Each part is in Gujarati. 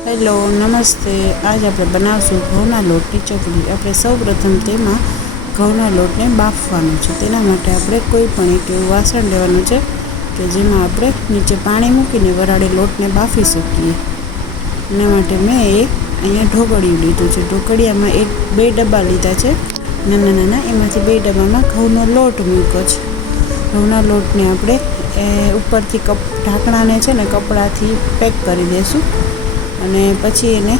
હેલો, નમસ્તે. આજ આપણે બનાવશું ઘઉંના લોટની ચકલી આપણે સૌ પ્રથમ તેમાં ઘઉંના લોટને બાફવાનો છે. તેના માટે આપણે કોઈ પણ એક એવું વાસણ લેવાનું છે કે જેમાં આપણે નીચે પાણી મૂકીને વરાળે લોટને બાફી શકીએ. એના માટે મેં એક અહીંયા ઢોકળિયું લીધું છે. ઢોકળિયામાં એક, બે ડબ્બા લીધા છે. નાના નાના, એમાંથી બે ડબ્બામાં ઘઉંનો લોટ મૂક્યો છે. ઘઉંના લોટને આપણે ઉપરથી કપ, ઢાંકણાને છે ને કપડાથી પેક કરી દઈશું અને પછી એને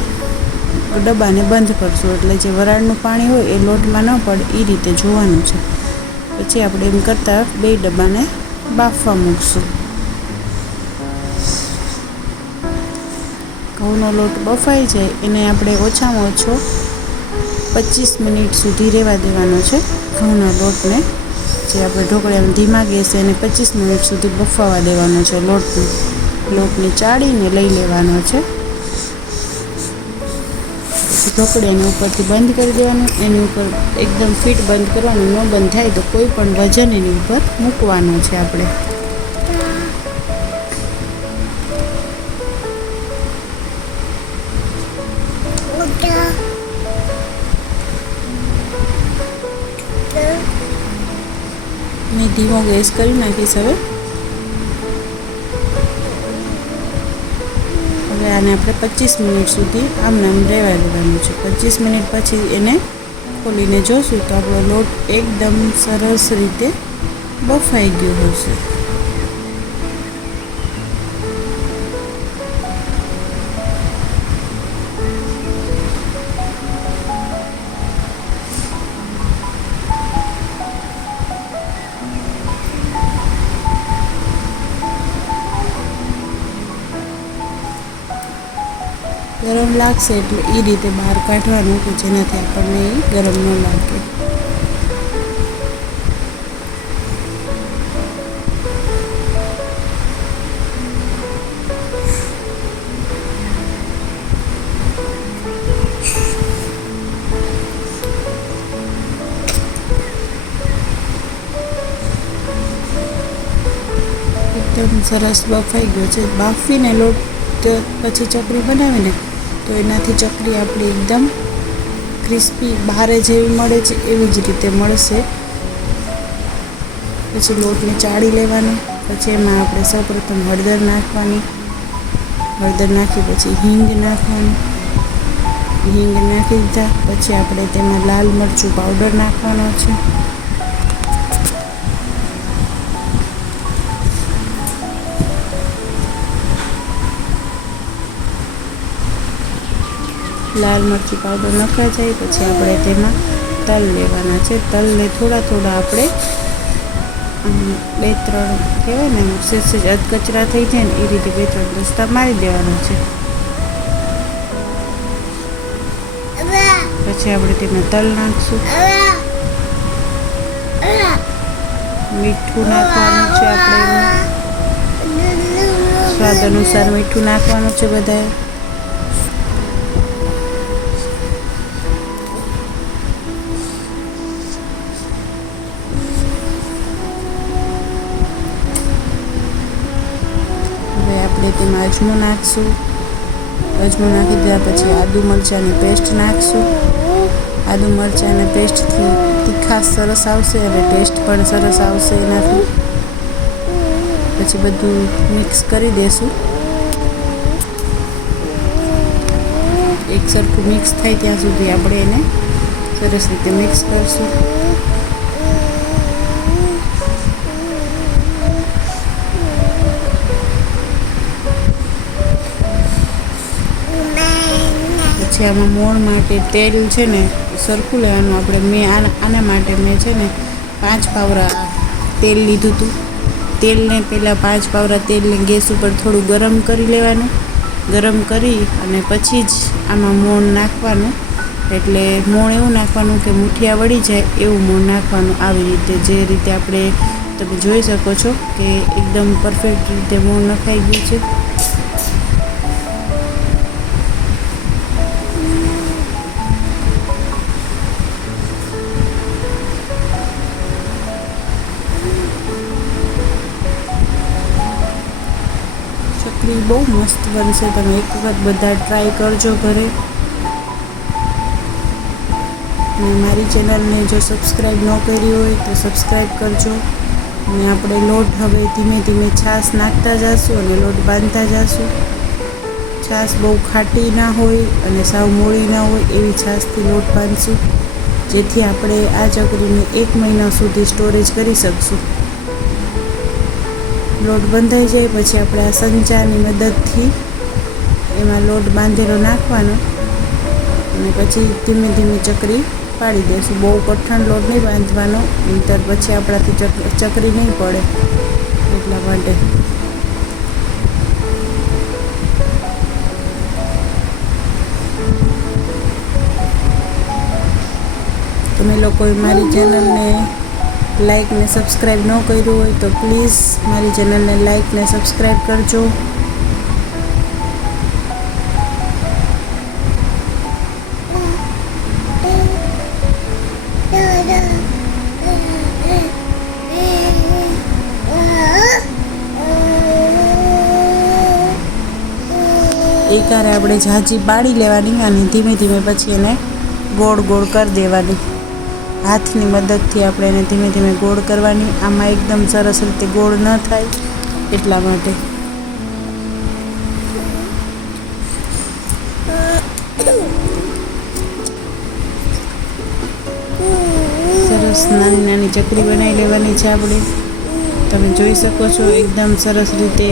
ડબ્બાને બંધ કરશું. એટલે જે વરાળનું પાણી હોય એ લોટમાં ન પડે એ રીતે જોવાનું છે. પછી આપણે એમ કરતાં બે ડબ્બાને બાફવા મૂકશું. ઘઉંનો લોટ બફાઈ જાય, એને આપણે ઓછામાં ઓછો પચીસ મિનિટ સુધી રહેવા દેવાનો છે. ઘઉંના લોટને જે આપણે ઢોકળિયામાં ધીમા ગેસે એને પચીસ મિનિટ સુધી બફાવા દેવાનો છે લોટને. લોટને ચાળીને લઈ લેવાનો છે. પછી ઢોકળિયાને ઉપરથી બંધ કરી દેવાનું. એની ઉપર એકદમ ફિટ બંધ કરવાનું. ન બંધ થાય તો કોઈ પણ વજન એની ઉપર મૂકવાનો છે આપણે. મેં ધીમો ગેસ કરી નાખીશ હવે. હવે આને આપણે પચીસ મિનિટ સુધી આમ નામ રહેવા દેવાનું છે. પચીસ મિનિટ પછી એને ખોલીને જોશું તો આપણો લોટ એકદમ સરસ રીતે બફાઈ ગયો હશે. લાગશે એટલે એ રીતે બહાર કાઢવાનું કે જેનાથી આપણને એ ગરમ ન લાગે. એકદમ સરસ બફાઈ ગયો છે. બાફીને લોટ પછી ચકરી બનાવીને તો એનાથી ચકરી આપણી એકદમ ક્રિસ્પી બહારે જેવી મળે છે, એવી જ રીતે મળશે. પછી લોટને ચાળી લેવાનો, પછી એમાં આપણે સૌપ્રથમ હળદર નાખવાની. હળદર નાખી, પછી હિંગ નાખવાની. હિંગ નાખી દીધા, પછી આપણે તેમાં લાલ મરચું પાવડર નાખવાનો છે. લાલ મરચી પાવડર નખાઈ જાય, પછી આપણે તેમાં તલ લેવાના છે. તલને થોડા થોડા આપણે બે ત્રણ કહેવાય ને સેજ સેજ અધકચરા થઈ જાય ને, એ રીતે બે ત્રણ દસ્તા મારી દેવાના છે. પછી આપણે તેમાં તલ નાખશું. મીઠું નાખવાનું છે આપણે સ્વાદ અનુસાર મીઠું નાખવાનું છે બધાએ. આપણે તેમાં અજમો નાખશું. અજમો નાખી દીધા પછી આદુ મરચાંની પેસ્ટ નાખશું. આદુ મરચાંની પેસ્ટથી તીખાશ સરસ આવશે અને ટેસ્ટ પણ સરસ આવશે એનાથી. પછી બધું મિક્સ કરી દેશું. એક સરખું મિક્સ થાય ત્યાં સુધી આપણે એને સરસ રીતે મિક્સ કરશું. પછી આમાં મોણ માટે તેલ છે ને, સરખું લેવાનું. આપણે મેં આના માટે મેં છે ને પાંચ પાવરા તેલ લીધું હતું તેલને પહેલાં પાંચ પાવરા તેલને ગેસ ઉપર થોડું ગરમ કરી લેવાનું. ગરમ કરી અને પછી જ આમાં મોણ નાખવાનું. એટલે મોણ એવું નાખવાનું કે મુઠિયા વળી જાય એવું મોણ નાખવાનું આવી રીતે. જે રીતે આપણે તમે જોઈ શકો છો કે એકદમ પરફેક્ટ રીતે મોણ નખાઈ ગયું છે. ચકરી બહુ મસ્ત બનશે તમે એક વખત બધા ટ્રાય કરજો ઘરે. મારી ચેનલને જો સબસ્ક્રાઈબ ન કરી હોય તો સબસ્ક્રાઈબ કરજો. અને આપણે લોટ હવે ધીમે ધીમે છાશ નાખતા જઈશું અને લોટ બાંધતા જઈશું છાશ બહુ ખાટી ના હોય અને સાવ મોળી ના હોય એવી છાશથી લોટ બાંધશું, જેથી આપણે આ ચકરીને એક મહિના સુધી સ્ટોરેજ કરી શકશું. લોટ બંધાઈ જાય, પછી આપણે આ સંચાની મદદથી એમાં લોટ બાંધેલો નાખવાનો. અને પછી ધીમે ધીમે ચકરી પાડી દઈશું. બહુ કઠણ લોટ નહીં બાંધવાનો, નહીતર પછી આપણાથી ચક, ચકરી નહીં પડે એટલા માટે. તમે લોકોએ મારી ચેનલને લાઈક ને સબસ્ક્રાઈબ ન કર્યું હોય તો પ્લીઝ મારી ચેનલને લાઈક ને સબસ્ક્રાઈબ કરજો. એકારે આપણે ઝાંચી બાળી લેવાની અને ધીમે ધીમે પછી એને ગોળ ગોળ કરી દેવાની. હાથની મદદથી આપણે એને ધીમે ધીમે ગોળ કરવાની. આમાં એકદમ સરસ રીતે ગોળ ન થાય એટલા માટે. સરસ નાની નાની ચકરી બનાવી લેવાની છે આપણે. તમે જોઈ શકો છો એકદમ સરસ રીતે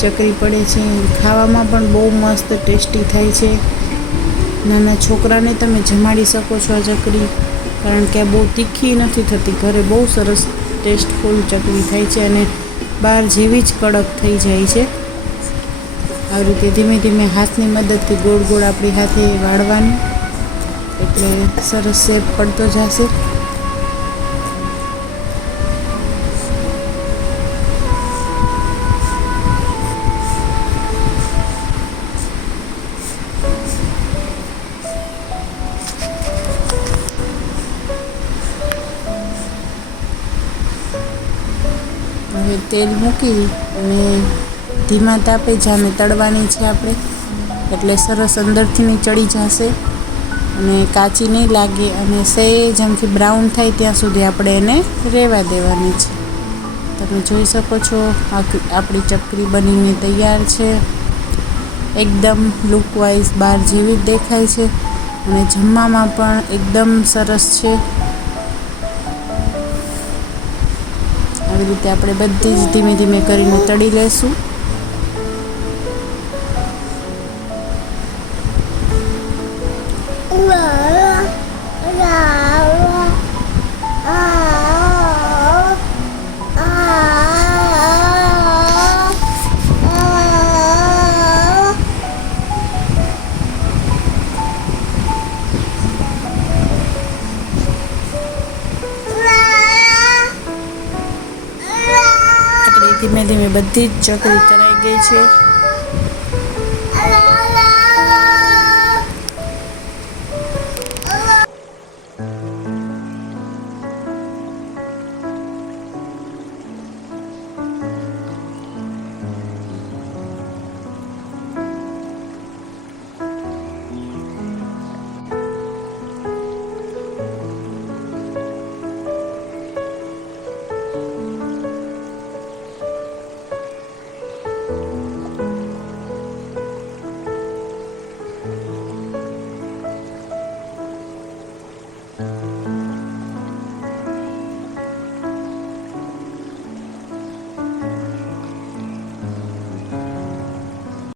ચકરી પડે છે. ખાવામાં પણ બહુ મસ્ત ટેસ્ટી થાય છે. નાના છોકરાને તમે જમાડી શકો છો આ ચકરી. કારણ કે આ બહુ તીખી નથી થતી. ઘરે બહુ સરસ ટેસ્ટફુલ ચકરી થાય છે અને બહાર જેવી જ કડક થઈ જાય છે. આવી રીતે ધીમે ધીમે હાથની મદદથી ગોળ ગોળ આપણી હાથે વાળવાનું. એટલે સરસ શેપ પડતો જશે. તેલ મૂકી અને ધીમા તાપે જામે તળવાની છે આપણે. એટલે સરસ અંદરથી ચડી જશે. અને કાચી નહીં લાગે અને સહેજ આમથી બ્રાઉન થાય ત્યાં સુધી આપણે એને રહેવા દેવાની છે. તમે જોઈ શકો છો આપણી ચકરી બનીને તૈયાર છે. એકદમ લુકવાઇઝ બહાર જેવી દેખાય છે. અને જમવામાં પણ એકદમ સરસ છે. આવી રીતે આપણે બધી જ ધીમે ધીમે કરીને તળી લેશું. ધીમે ધીમે બધી જ ચકરી તરાઈ ગઈ છે.